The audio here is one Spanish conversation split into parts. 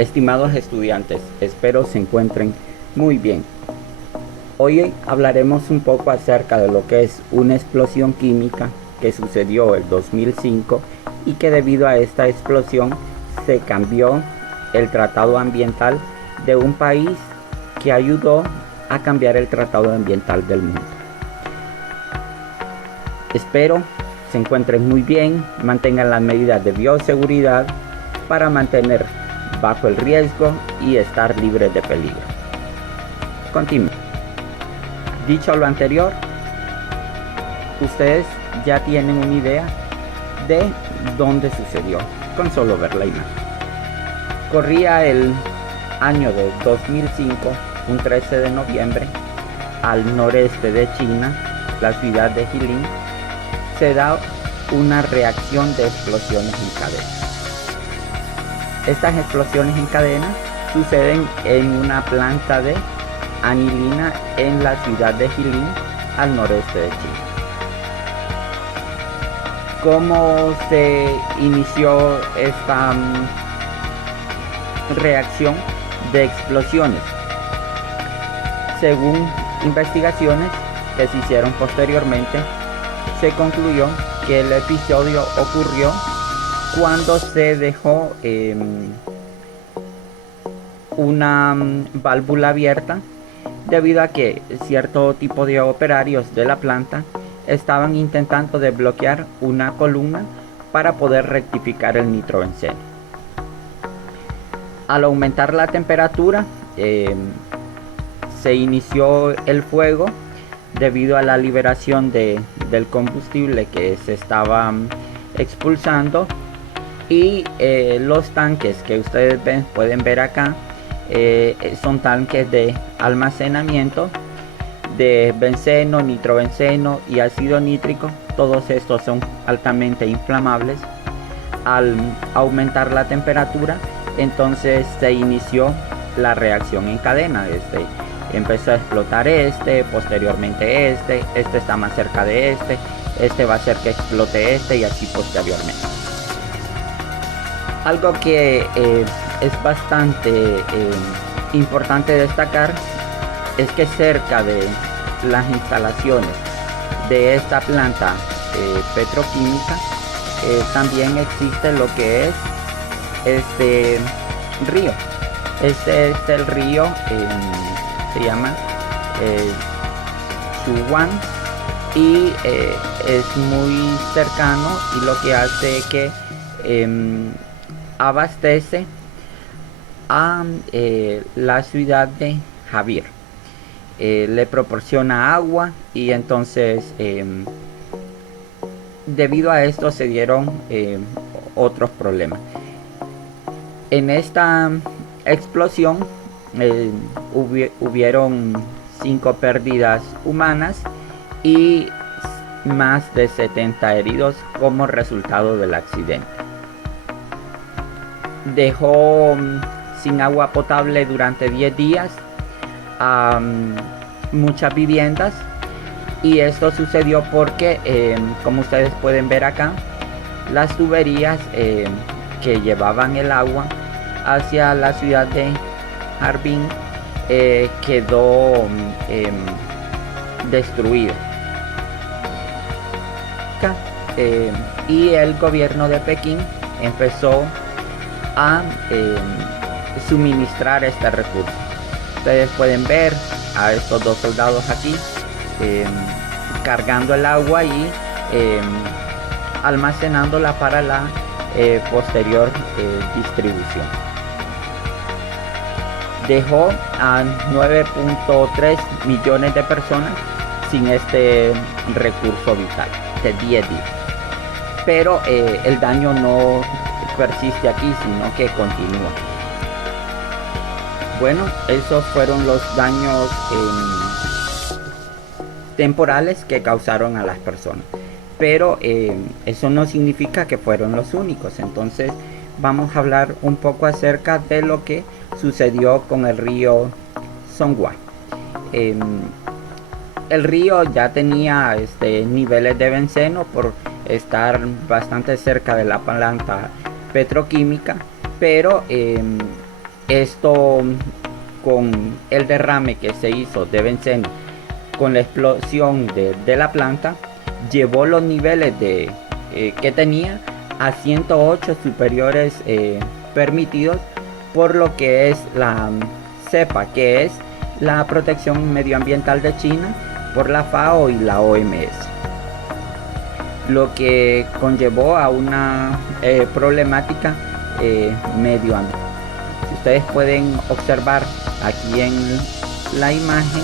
Estimados estudiantes, espero se encuentren muy bien. Hoy hablaremos un poco acerca de lo que es una explosión química que sucedió el 2005 y que debido a esta explosión se cambió el tratado ambiental de un país que ayudó a cambiar el tratado ambiental del mundo. Espero se encuentren muy bien, mantengan las medidas de bioseguridad para mantener bajo el riesgo y estar libres de peligro. Continúo. Dicho lo anterior, ustedes ya tienen una idea de dónde sucedió con solo ver la imagen. Corría el año de 2005, un 13 de noviembre, al noreste de China, la ciudad de Jilin, se da una reacción de explosiones en cadena. Estas explosiones en cadena suceden en una planta de anilina en la ciudad de Jilin, al noreste de China. ¿Cómo se inició esta reacción de explosiones? Según investigaciones que se hicieron posteriormente, se concluyó que el episodio ocurrió cuando se dejó una válvula abierta debido a que cierto tipo de operarios de la planta estaban intentando desbloquear una columna para poder rectificar el nitrobenceno. Al aumentar la temperatura se inició el fuego debido a la liberación del combustible que se estaba expulsando, y los tanques que ustedes pueden ver acá son tanques de almacenamiento de benceno, nitrobenceno y ácido nítrico. Todos estos son altamente inflamables. Al aumentar la temperatura, entonces se inició la reacción en cadena. Empezó a explotar posteriormente este está más cerca de este va a hacer que explote y así posteriormente. Algo que es bastante importante destacar es que cerca de las instalaciones de esta planta petroquímica también existe lo que es este río. Este es el río, se llama Xuan, y es muy cercano, y lo que hace que abastece a la ciudad de Javier, le proporciona agua, y entonces debido a esto se dieron otros problemas. En esta explosión hubieron 5 pérdidas humanas y más de 70 heridos como resultado del accidente. Dejó sin agua potable durante 10 días a muchas viviendas, y esto sucedió porque como ustedes pueden ver acá, las tuberías que llevaban el agua hacia la ciudad de Harbin quedó destruida. Y el gobierno de Pekín empezó a suministrar este recurso. Ustedes pueden ver a estos 2 soldados aquí cargando el agua y almacenándola para la posterior distribución. Dejó a 9.3 millones de personas sin este recurso vital de 10 días. Pero el daño no persiste aquí, sino que continúa. Bueno, esos fueron los daños temporales que causaron a las personas, pero eso no significa que fueron los únicos. Entonces vamos a hablar un poco acerca de lo que sucedió con el río Songhua. El río ya tenía niveles de benceno por estar bastante cerca de la planta petroquímica, pero Esto, con el derrame que se hizo de benceno con la explosión de la planta, llevó los niveles que tenía a 108 superiores permitidos por lo que es la CEPA, que es la Protección Medioambiental de China, por la FAO y la OMS, lo que conllevó a una problemática medioambiental. Si ustedes pueden observar aquí en la imagen,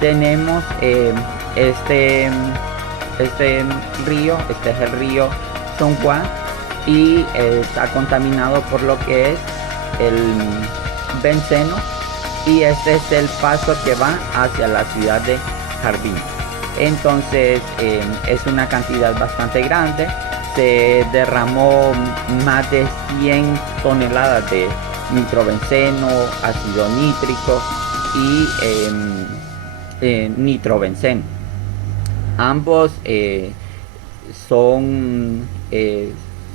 tenemos este río, este es el río Songhua, y está contaminado por lo que es el benceno, y este es el paso que va hacia la ciudad de Harbin. Entonces es una cantidad bastante grande. Se derramó más de 100 toneladas de nitrobenceno, ácido nítrico y nitrobenceno. Ambos son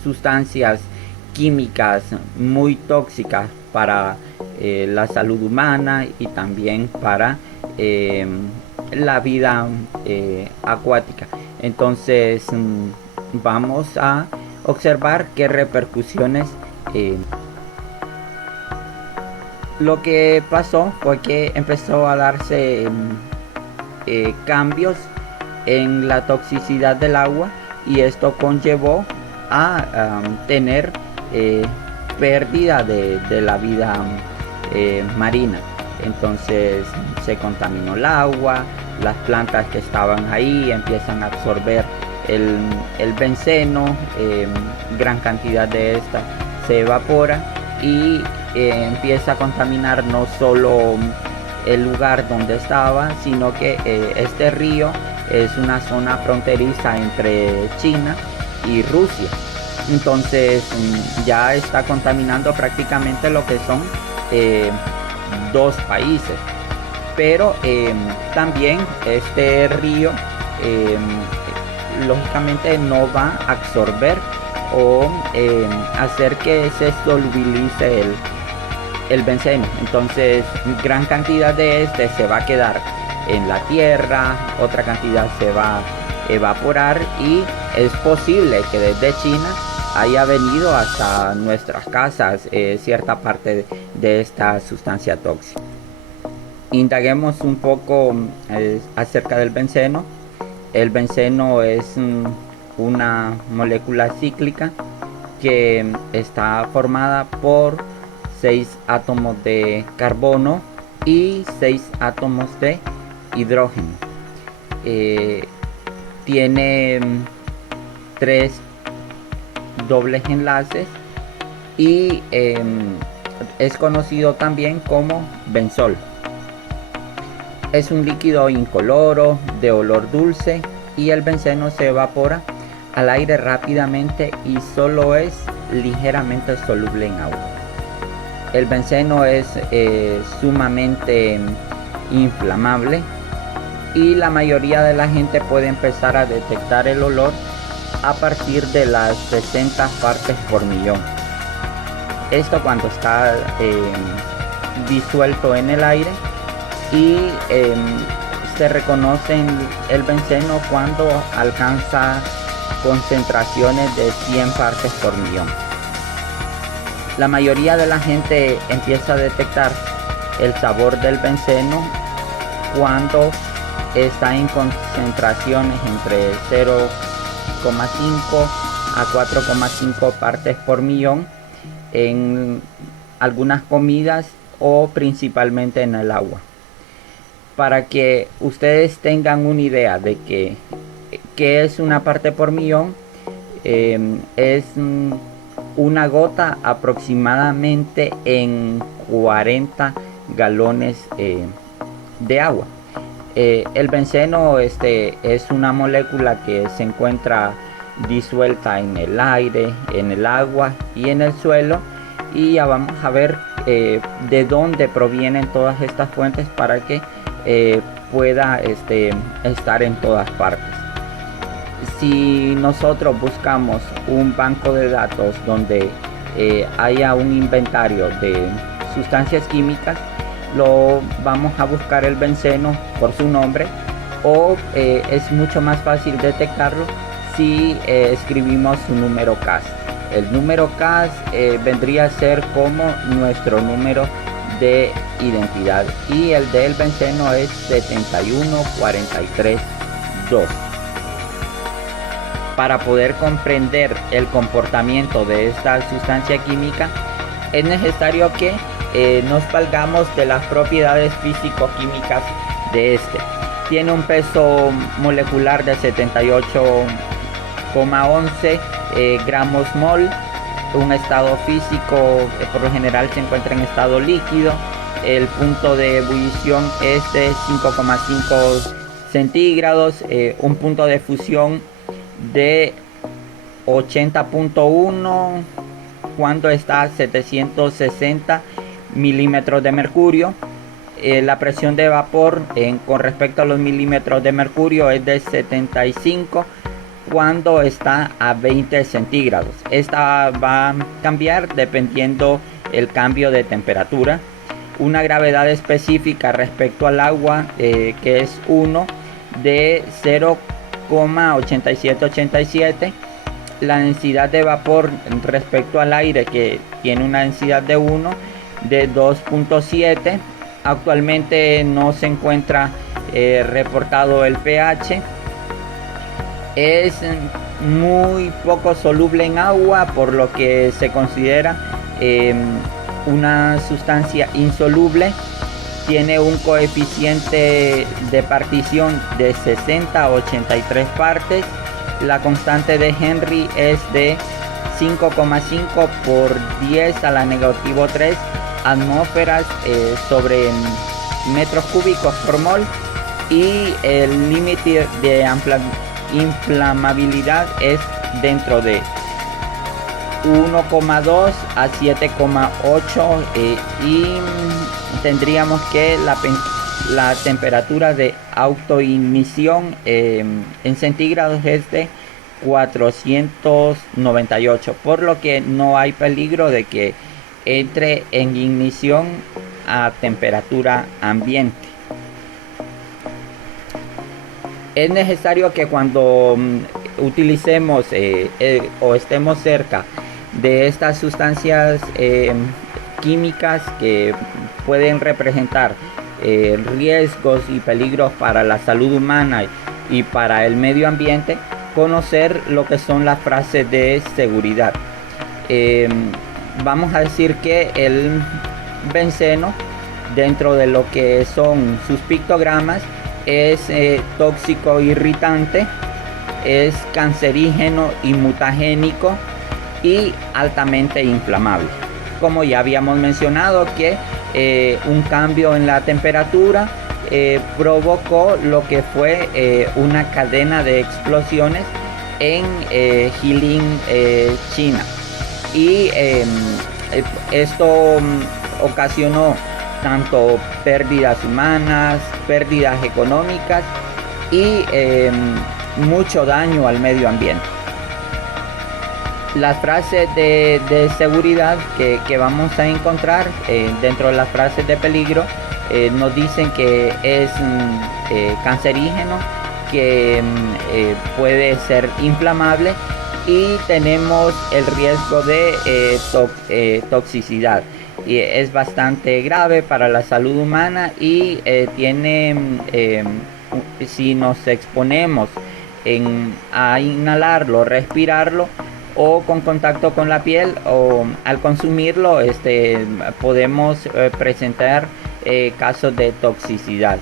sustancias químicas muy tóxicas para la salud humana y también para la vida acuática. Entonces vamos a observar qué repercusiones. Lo que pasó fue que empezó a darse cambios en la toxicidad del agua, y esto conllevó a tener pérdida de la vida marina. Entonces se contaminó el agua, las plantas que estaban ahí empiezan a absorber el benceno, gran cantidad de esta se evapora y empieza a contaminar no solo el lugar donde estaba, sino que este río es una zona fronteriza entre China y Rusia. Entonces ya está contaminando prácticamente lo que son dos países. Pero también este río lógicamente no va a absorber o hacer que se solubilice el benceno. Entonces gran cantidad de este se va a quedar en la tierra, otra cantidad se va a evaporar, y es posible que desde China haya venido hasta nuestras casas cierta parte de esta sustancia tóxica. Indaguemos un poco acerca del benceno. El benceno es una molécula cíclica que está formada por 6 átomos de carbono y 6 átomos de hidrógeno. Tiene 3 dobles enlaces y es conocido también como benzol. Es un líquido incoloro, de olor dulce, y el benceno se evapora al aire rápidamente y solo es ligeramente soluble en agua. El benceno es sumamente inflamable, y la mayoría de la gente puede empezar a detectar el olor a partir de las 60 partes por millón. Esto cuando está disuelto en el aire, y se reconoce el benceno cuando alcanza concentraciones de 100 partes por millón. La mayoría de la gente empieza a detectar el sabor del benceno cuando está en concentraciones entre 0,5 a 4,5 partes por millón en algunas comidas o principalmente en el agua. Para que ustedes tengan una idea de qué es una parte por millón, es una gota aproximadamente en 40 galones de agua. El benceno es una molécula que se encuentra disuelta en el aire, en el agua y en el suelo, y ya vamos a ver de dónde provienen todas estas fuentes para que pueda estar en todas partes. Si nosotros buscamos un banco de datos donde haya un inventario de sustancias químicas, lo vamos a buscar el benceno por su nombre, o es mucho más fácil detectarlo si escribimos su número CAS. El número CAS vendría a ser como nuestro número de identidad, y el del benceno es 71432. Para poder comprender el comportamiento de esta sustancia química, es necesario que nos valgamos de las propiedades físico-químicas de este. Tiene un peso molecular de 78,11 gramos mol. Un estado físico por lo general se encuentra en estado líquido. El punto de ebullición es de 5,5 centígrados. Un punto de fusión de 80.1 cuando está a 760 milímetros de mercurio. La presión de vapor con respecto a los milímetros de mercurio es de 75 cuando está a 20 centígrados. Esta va a cambiar dependiendo el cambio de temperatura. Una gravedad específica respecto al agua que es 1 de 0,8787. La densidad de vapor respecto al aire, que tiene una densidad de 1 de 2.7. Actualmente no se encuentra reportado el pH. Es muy poco soluble en agua, por lo que se considera una sustancia insoluble. Tiene un coeficiente de partición de 60 a 83 partes. La constante de Henry es de 5,5 por 10 a la negativo 3 atmósferas sobre metros cúbicos por mol, y el límite de inflamabilidad es dentro de 1,2 a 7,8 y tendríamos que la temperatura de autoignición en centígrados es de 498, por lo que no hay peligro de que entre en ignición a temperatura ambiente. Es necesario que cuando utilicemos o estemos cerca de estas sustancias químicas que pueden representar riesgos y peligros para la salud humana y para el medio ambiente, conocer lo que son las frases de seguridad. Vamos a decir que el benceno, dentro de lo que son sus pictogramas, es tóxico irritante, es cancerígeno y mutagénico y altamente inflamable. Como ya habíamos mencionado, que un cambio en la temperatura provocó lo que fue una cadena de explosiones en Jilin, China, y esto ocasionó tanto pérdidas humanas, pérdidas económicas y mucho daño al medio ambiente. Las frases de seguridad que vamos a encontrar dentro de las frases de peligro nos dicen que es cancerígeno, que puede ser inflamable, y tenemos el riesgo de toxicidad. Y es bastante grave para la salud humana y si nos exponemos a inhalarlo, respirarlo, o con contacto con la piel, o al consumirlo, podemos presentar casos de toxicidad.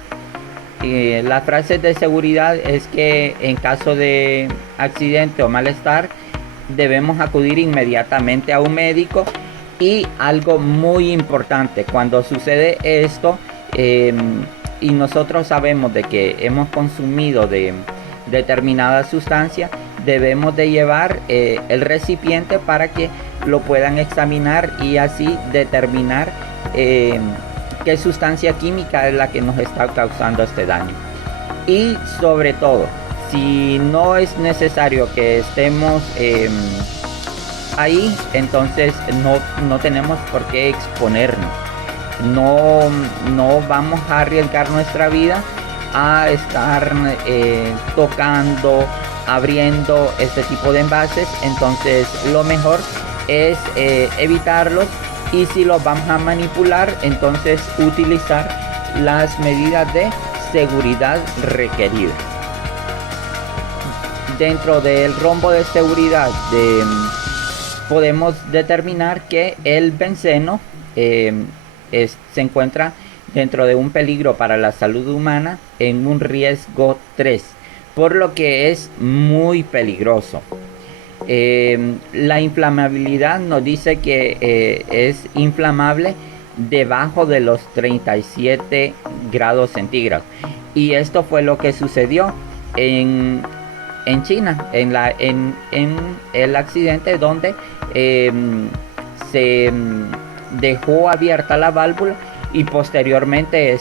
Las frases de seguridad es que en caso de accidente o malestar debemos acudir inmediatamente a un médico. Y algo muy importante, cuando sucede esto y nosotros sabemos de que hemos consumido de determinada sustancia, debemos de llevar el recipiente para que lo puedan examinar y así determinar qué sustancia química es la que nos está causando este daño. Y sobre todo, si no es necesario que estemos ahí, entonces no tenemos por qué exponernos. no, no vamos a arriesgar nuestra vida a estar tocando, abriendo este tipo de envases. Entonces lo mejor es evitarlos, y si los vamos a manipular, entonces utilizar las medidas de seguridad requeridas. Dentro del rombo de seguridad podemos determinar que el benceno se encuentra dentro de un peligro para la salud humana en un riesgo 3, por lo que es muy peligroso. La inflamabilidad nos dice que es inflamable debajo de los 37 grados centígrados, y esto fue lo que sucedió en China, en el accidente donde se dejó abierta la válvula, y posteriormente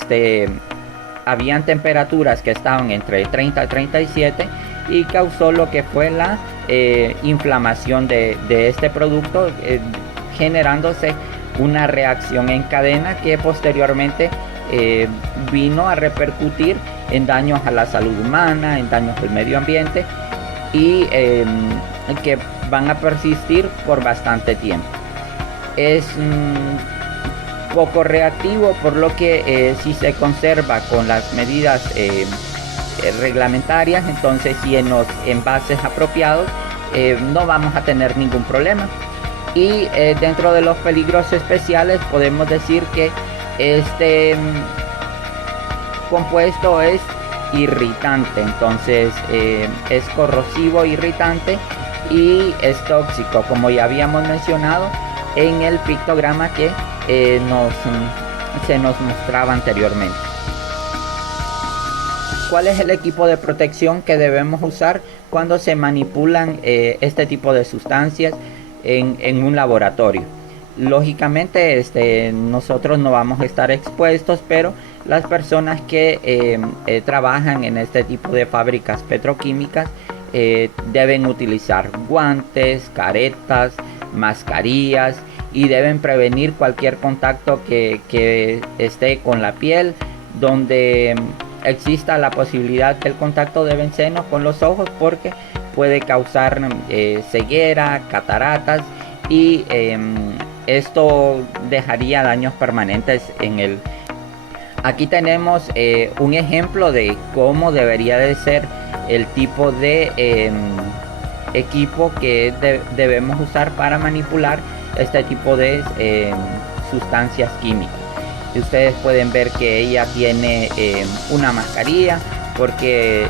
habían temperaturas que estaban entre 30 y 37, y causó lo que fue la inflamación de este producto, generándose una reacción en cadena que posteriormente vino a repercutir en daños a la salud humana, en daños al medio ambiente, y que van a persistir por bastante tiempo. Es poco reactivo, por lo que si se conserva con las medidas reglamentarias, entonces si en los envases apropiados, no vamos a tener ningún problema. Y dentro de los peligros especiales podemos decir que este compuesto es irritante, entonces es corrosivo, irritante, y es tóxico, como ya habíamos mencionado en el pictograma que se nos mostraba anteriormente. ¿Cuál es el equipo de protección que debemos usar cuando se manipulan este tipo de sustancias en un laboratorio? Lógicamente nosotros no vamos a estar expuestos, pero las personas que trabajan en este tipo de fábricas petroquímicas deben utilizar guantes, caretas, mascarillas, y deben prevenir cualquier contacto que esté con la piel, donde exista la posibilidad del contacto de benceno con los ojos, porque puede causar ceguera, cataratas, y esto dejaría daños permanentes en el. Aquí tenemos un ejemplo de cómo debería de ser el tipo de equipo que debemos usar para manipular este tipo de sustancias químicas. Y ustedes pueden ver que ella tiene una mascarilla, porque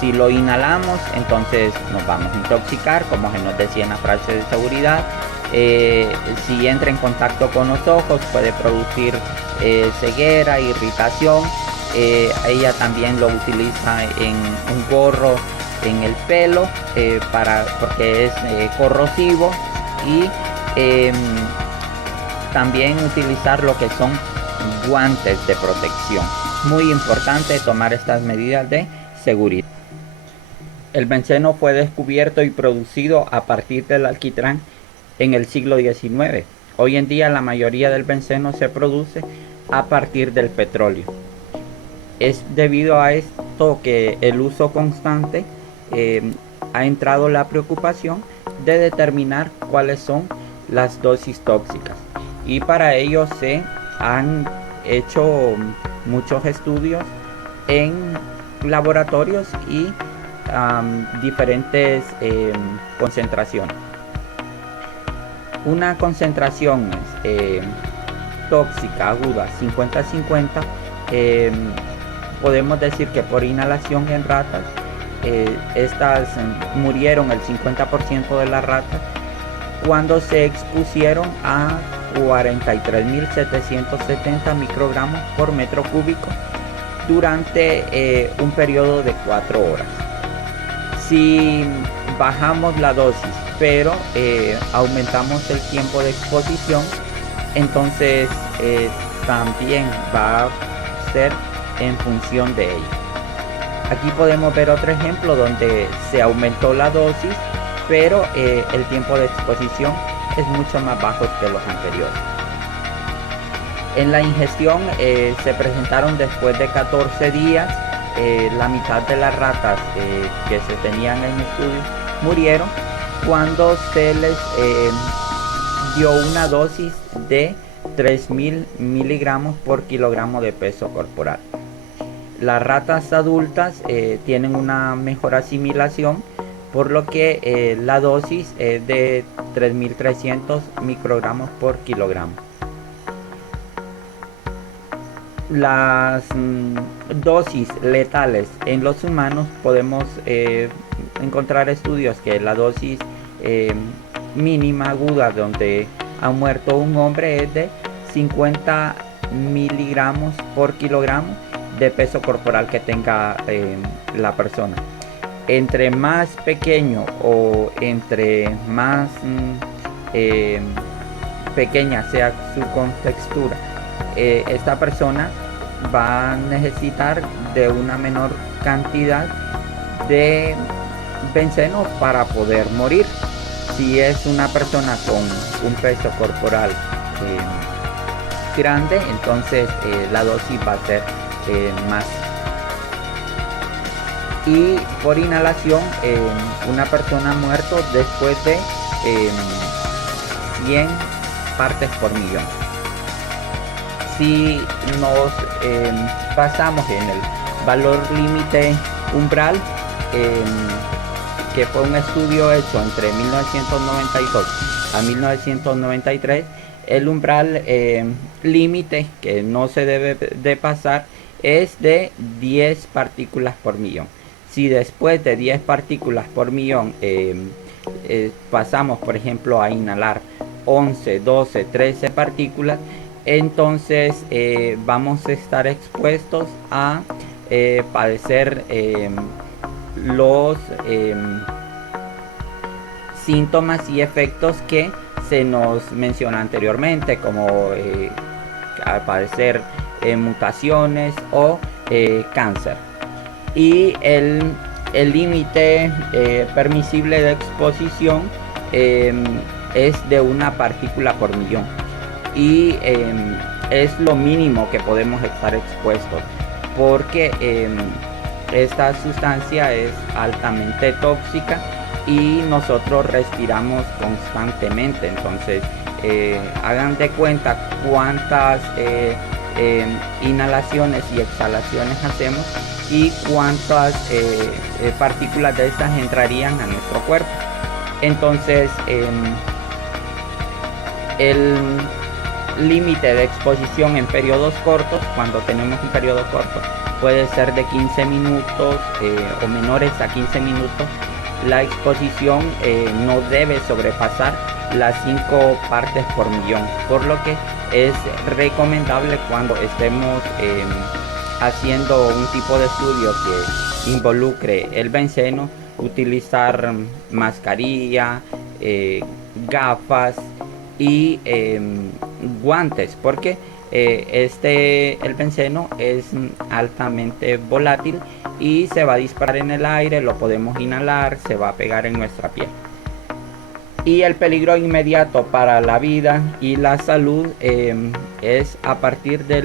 si lo inhalamos, entonces nos vamos a intoxicar, como se nos decía en la frase de seguridad. Si entra en contacto con los ojos, puede producir ceguera, irritación. Ella también lo utiliza en un gorro en el pelo, porque es corrosivo, y también utilizar lo que son guantes de protección. Muy importante tomar estas medidas de seguridad. El benceno fue descubierto y producido a partir del alquitrán en el siglo XIX. Hoy en día la mayoría del benceno se produce a partir del petróleo. Es debido a esto que el uso constante ha entrado la preocupación de determinar cuáles son las dosis tóxicas, y para ello se han hecho muchos estudios en laboratorios y diferentes concentraciones. Una concentración tóxica aguda 50-50, podemos decir que por inhalación en ratas, estas murieron el 50% de las ratas cuando se expusieron a 43.770 microgramos por metro cúbico durante un periodo de 4 horas. Si bajamos la dosis, pero aumentamos el tiempo de exposición, entonces también va a ser en función de ello. Aquí podemos ver otro ejemplo donde se aumentó la dosis, pero el tiempo de exposición es mucho más bajo que los anteriores. En la ingestión se presentaron después de 14 días. La mitad de las ratas que se tenían en estudio murieron cuando se les dio una dosis de 3000 miligramos por kilogramo de peso corporal. Las ratas adultas tienen una mejor asimilación, por lo que la dosis es de 3300 microgramos por kilogramo. Las dosis letales en los humanos podemos encontrar estudios que la dosis mínima aguda donde ha muerto un hombre es de 50 miligramos por kilogramo de peso corporal que tenga la persona. Entre más pequeño o entre más pequeña sea su contextura, esta persona va a necesitar de una menor cantidad de benceno para poder morir. Si es una persona con un peso corporal grande, entonces la dosis va a ser más. Y por inhalación, una persona muerto después de 100 partes por millón. Si nos basamos en el valor límite umbral, que fue un estudio hecho entre 1992 a 1993, el umbral límite que no se debe de pasar es de 10 partículas por millón. Si después de 10 partículas por millón pasamos, por ejemplo, a inhalar 11, 12, 13 partículas, entonces vamos a estar expuestos a padecer los síntomas y efectos que se nos menciona anteriormente, como padecer mutaciones o cáncer. Y el límite permisible de exposición es de una partícula por millón, y es lo mínimo que podemos estar expuestos, porque esta sustancia es altamente tóxica y nosotros respiramos constantemente. Entonces hagan de cuenta cuántas inhalaciones y exhalaciones hacemos y cuántas partículas de estas entrarían a nuestro cuerpo. Entonces el límite de exposición en periodos cortos, cuando tenemos un periodo corto, puede ser de 15 minutos o menores a 15 minutos. La exposición no debe sobrepasar las 5 partes por millón, por lo que es recomendable cuando estemos haciendo un tipo de estudio que involucre el benceno, utilizar mascarilla, gafas y guantes, porque el benceno es altamente volátil y se va a disparar en el aire, lo podemos inhalar, se va a pegar en nuestra piel. Y el peligro inmediato para la vida y la salud es a partir de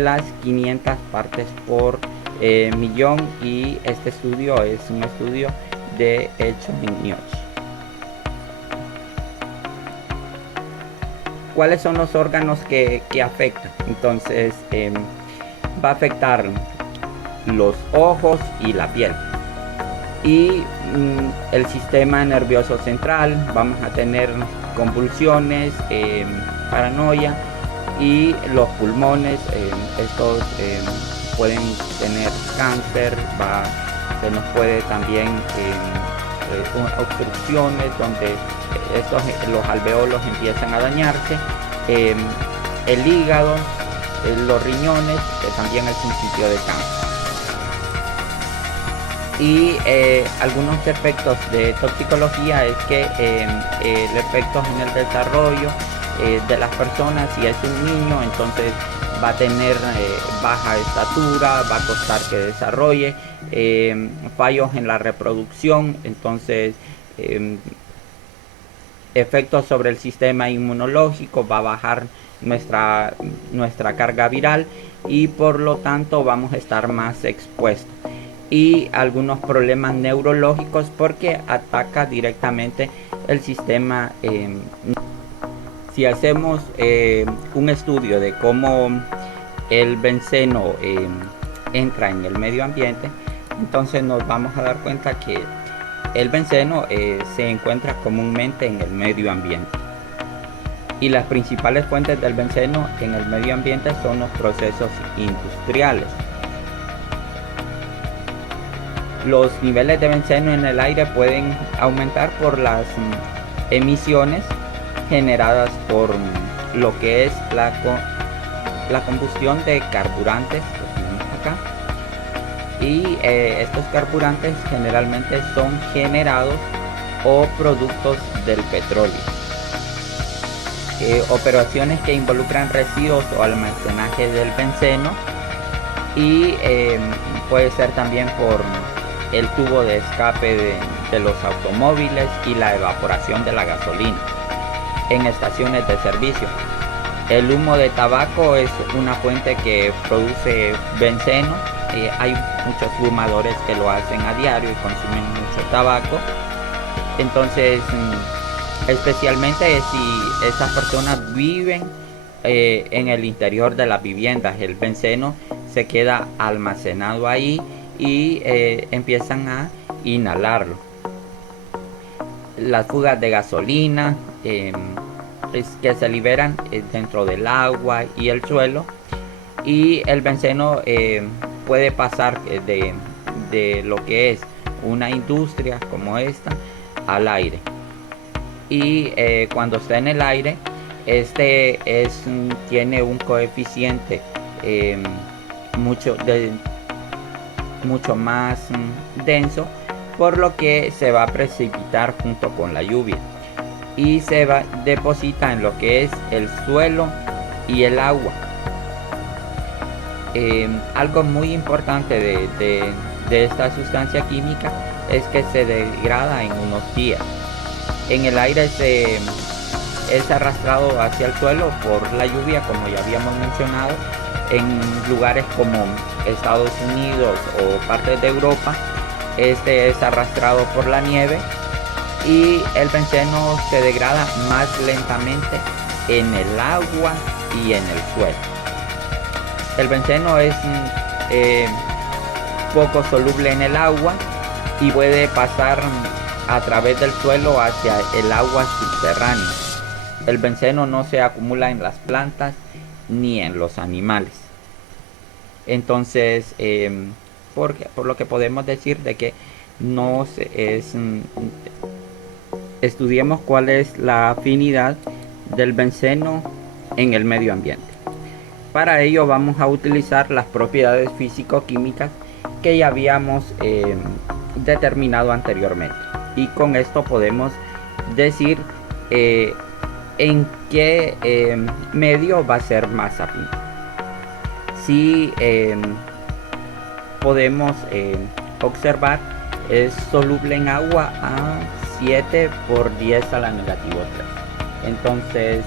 las 500 partes por millón, y este estudio es un estudio de hecho en Niosh. ¿Cuáles son los órganos que afectan? Entonces va a afectar los ojos y la piel, y el sistema nervioso central. Vamos a tener convulsiones, paranoia, y los pulmones. Estos pueden tener cáncer, se nos puede también obstrucciones donde los alveolos empiezan a dañarse, el hígado, los riñones, que también es un sitio de cáncer. Y algunos efectos de toxicología es que el efecto en el desarrollo de las personas, si es un niño, entonces va a tener baja estatura, va a costar que desarrolle, fallos en la reproducción. Entonces efectos sobre el sistema inmunológico, va a bajar nuestra carga viral y por lo tanto vamos a estar más expuestos. Y algunos problemas neurológicos porque ataca directamente el sistema. Si hacemos un estudio de cómo el benceno entra en el medio ambiente, entonces nos vamos a dar cuenta que el benceno se encuentra comúnmente en el medio ambiente. Y las principales fuentes del benceno en el medio ambiente son los procesos industriales. Los niveles de benceno en el aire pueden aumentar por las emisiones generadas por lo que es la combustión de carburantes que tenemos acá. Y estos carburantes generalmente son generados o productos del petróleo. Operaciones que involucran residuos o almacenaje del benceno, y puede ser también por el tubo de escape de los automóviles y la evaporación de la gasolina en estaciones de servicio. El humo de tabaco es una fuente que produce benceno. Hay muchos fumadores que lo hacen a diario y consumen mucho tabaco. Entonces, especialmente si esas personas viven en el interior de las viviendas, el benceno se queda almacenado ahí y empiezan a inhalarlo. Las fugas de gasolina que se liberan dentro del agua y el suelo, y el benceno puede pasar de lo que es una industria como esta al aire. Y cuando está en el aire, tiene un coeficiente mucho más denso, por lo que se va a precipitar junto con la lluvia y deposita en lo que es el suelo y el agua. Algo muy importante de esta sustancia química es que se degrada en unos días. En el aire es arrastrado hacia el suelo por la lluvia, como ya habíamos mencionado. En lugares como Estados Unidos o partes de Europa, es arrastrado por la nieve, y el benceno se degrada más lentamente en el agua y en el suelo. El benceno es poco soluble en el agua y puede pasar a través del suelo hacia el agua subterránea. El benceno no se acumula en las plantas ni en los animales. Entonces, por lo que podemos decir de que estudiemos cuál es la afinidad del benceno en el medio ambiente. Para ello vamos a utilizar las propiedades físico-químicas que ya habíamos determinado anteriormente, y con esto podemos decir en qué medio va a ser más afín. Si podemos observar, es soluble en agua a 7 por 10 a la negativo 3. Entonces,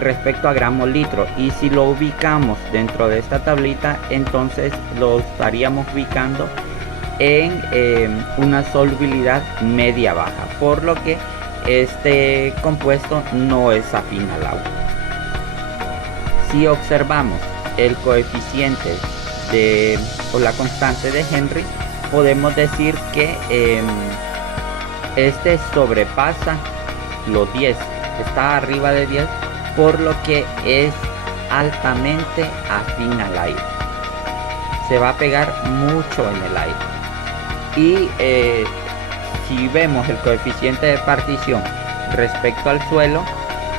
respecto a gramos litro, y si lo ubicamos dentro de esta tablita, entonces lo estaríamos ubicando en una solubilidad media baja, por lo que este compuesto no es afín al agua. Si observamos el coeficiente o la constante de Henry, podemos decir que este sobrepasa los 10, está arriba de 10, por lo que es altamente afín al aire. Se va a pegar mucho en el aire. Y si vemos el coeficiente de partición respecto al suelo,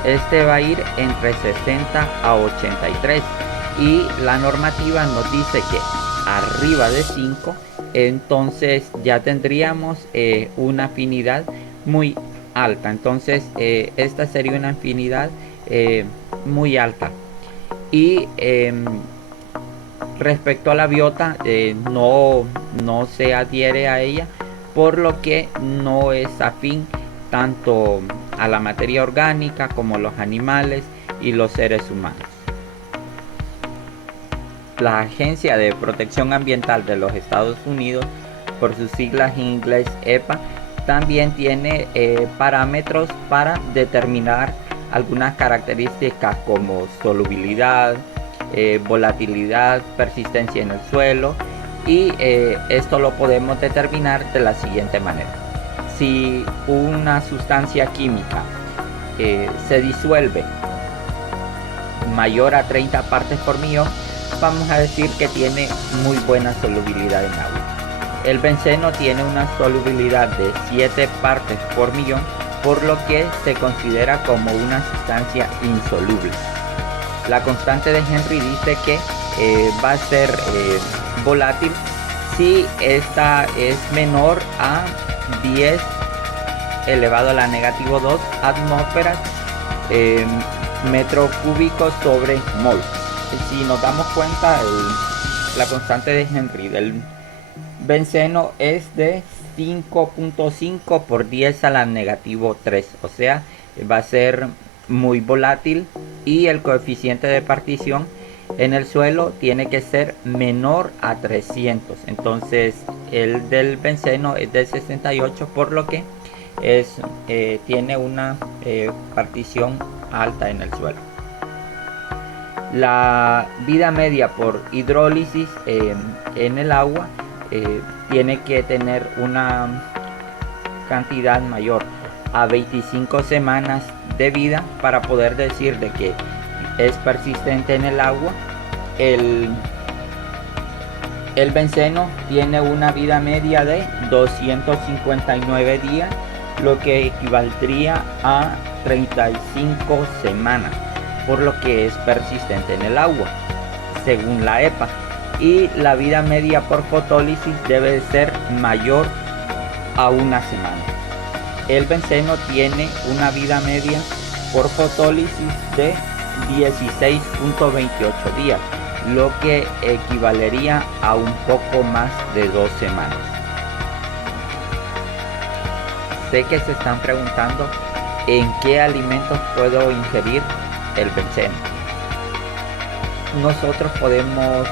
va a ir entre 60 a 83, y la normativa nos dice que arriba de 5, entonces ya tendríamos una afinidad muy alta. Entonces esta sería una afinidad muy alta. Y respecto a la biota, no se adhiere a ella, por lo que no es afín tanto a la materia orgánica como los animales y los seres humanos. La Agencia de Protección Ambiental de los Estados Unidos, por sus siglas en inglés EPA, también tiene parámetros para determinar algunas características como solubilidad, volatilidad, persistencia en el suelo, y esto lo podemos determinar de la siguiente manera. Si una sustancia química se disuelve mayor a 30 partes por millón, vamos a decir que tiene muy buena solubilidad en agua. El benceno tiene una solubilidad de 7 partes por millón, por lo que se considera como una sustancia insoluble. La constante de Henry dice que va a ser volátil si esta es menor a 10 elevado a la negativo 2 atmósferas metro cúbico sobre mol. Si nos damos cuenta, la constante de Henry del benceno es de 5.5 por 10 a la negativo 3, o sea, va a ser muy volátil, y el coeficiente de partición en el suelo tiene que ser menor a 300. Entonces el del benceno es de 68, por lo que tiene una partición alta en el suelo. La vida media por hidrólisis en el agua tiene que tener una cantidad mayor a 25 semanas de vida para poder decir de que es persistente en el agua. El benceno tiene una vida media de 259 días, lo que equivaldría a 35 semanas, por lo que es persistente en el agua, según la EPA. Y la vida media por fotólisis debe ser mayor a una semana. El benceno tiene una vida media por fotólisis de 16.28 días, lo que equivalería a un poco más de 2 semanas. Sé que se están preguntando en qué alimentos puedo ingerir el benceno. Nosotros podemos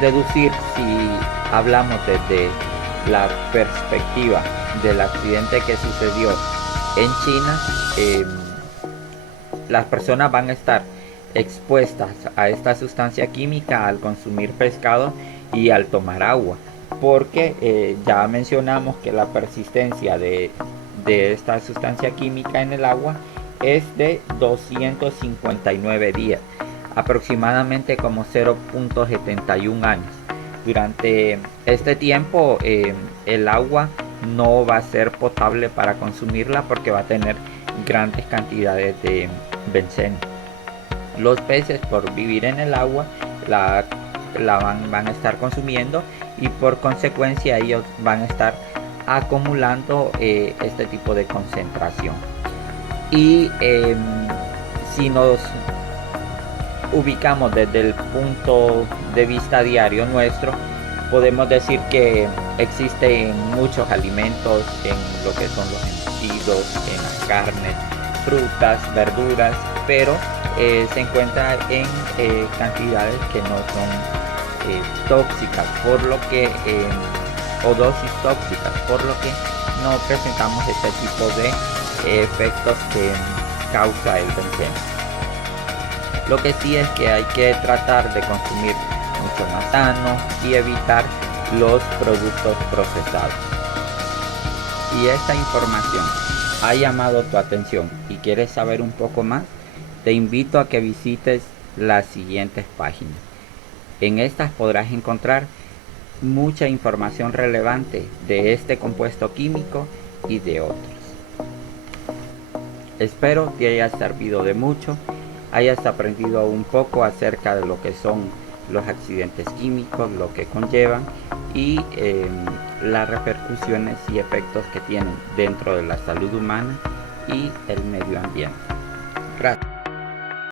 deducir, si hablamos desde la perspectiva del accidente que sucedió en China, las personas van a estar expuestas a esta sustancia química al consumir pescado y al tomar agua, porque ya mencionamos que la persistencia de esta sustancia química en el agua es de 259 días, aproximadamente como 0.71 años. Durante este tiempo el agua no va a ser potable para consumirla, porque va a tener grandes cantidades de benceno. Los peces, por vivir en el agua, la van a estar consumiendo, y por consecuencia ellos van a estar acumulando este tipo de concentración. Y si nos ubicamos desde el punto de vista diario nuestro, podemos decir que existen muchos alimentos en lo que son los embutidos, en las carnes, frutas, verduras, pero se encuentra en cantidades que no son tóxicas, por lo que o dosis tóxicas, por lo que no presentamos este tipo de efectos que causa el benceno. Lo que sí es que hay que tratar de consumir mucho más sano y evitar los productos procesados. Si esta información ha llamado tu atención y quieres saber un poco más, te invito a que visites las siguientes páginas. En estas podrás encontrar mucha información relevante de este compuesto químico y de otros. Espero te haya servido de mucho, hayas aprendido un poco acerca de lo que son los accidentes químicos, lo que conllevan, y las repercusiones y efectos que tienen dentro de la salud humana y el medio ambiente. Gracias.